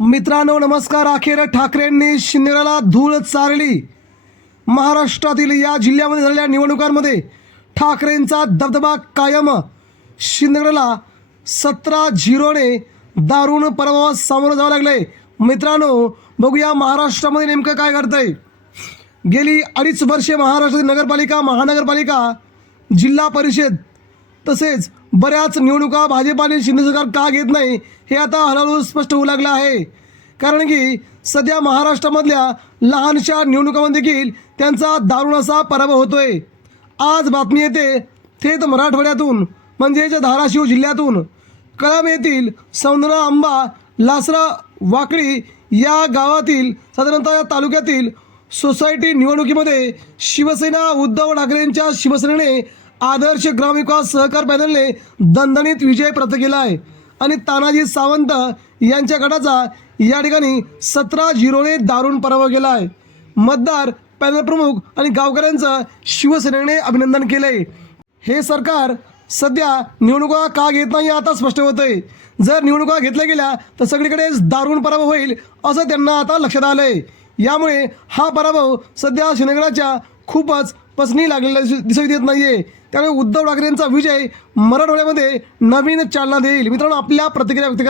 मित्रांनो नमस्कार. अखेर ठाकरेंनी शिंदेला धूळ चारली. महाराष्ट्रातील या जिल्ह्यामध्ये झालेल्या निवडणुकांमध्ये ठाकरेंचा दबदबा कायम. शिंदेला सतरा झिरोने दारुण पराभवास सामोरं जावं लागलंय. मित्रांनो बघूया महाराष्ट्रामध्ये नेमकं काय करतंय गेली अडीच वर्षे महाराष्ट्रातील नगरपालिका महानगरपालिका जिल्हा परिषद तसेच बऱ्याच निवडणुका भाजप आणि शिंदे सरकार का घेत नाही हे आता हळूहळू स्पष्ट होऊ लागलं आहे. कारण की सध्या महाराष्ट्रामधल्या लहानशा निवडणुकामध्ये देखील त्यांचा दारुण असा पराभव होतोय. आज बातमी येते थेट मराठवाड्यातून म्हणजेच धाराशिव जिल्ह्यातून. कळंब येथील सौंदरा आंबा लासरा वाकडी या गावातील साधारणतः या तालुक्यातील सोसायटी निवडणुकीमध्ये शिवसेना उद्धव ठाकरेंच्या शिवसेनेने आदर्श ग्रामविकास सहकार पॅनलने दणदणीत विजय प्राप्त केला आहे. आणि तानाजी सावंत यांच्या गटाचा या ठिकाणी सतरा झिरोने दारुण पराभव केला आहे. मतदार पॅनल प्रमुख आणि गावकऱ्यांचं शिवसेनेने अभिनंदन केलंय. हे सरकार सध्या निवडणुका का घेत नाही आता स्पष्ट होतंय. जर निवडणुका घेतल्या गेल्या तर सगळीकडेच दारुण पराभव होईल असं त्यांना आता लक्षात आलं आहे यामुळे हा पराभव सध्या शिवसेनेच्या खूपच पसनी लागलेला दिसू दिसून येत नाहीये. त्यामुळे उद्धव ठाकरेंचा विजय मराठवाड्यामध्ये नवीन चालना देईल. मित्रांनो आपल्या प्रतिक्रिया व्यक्त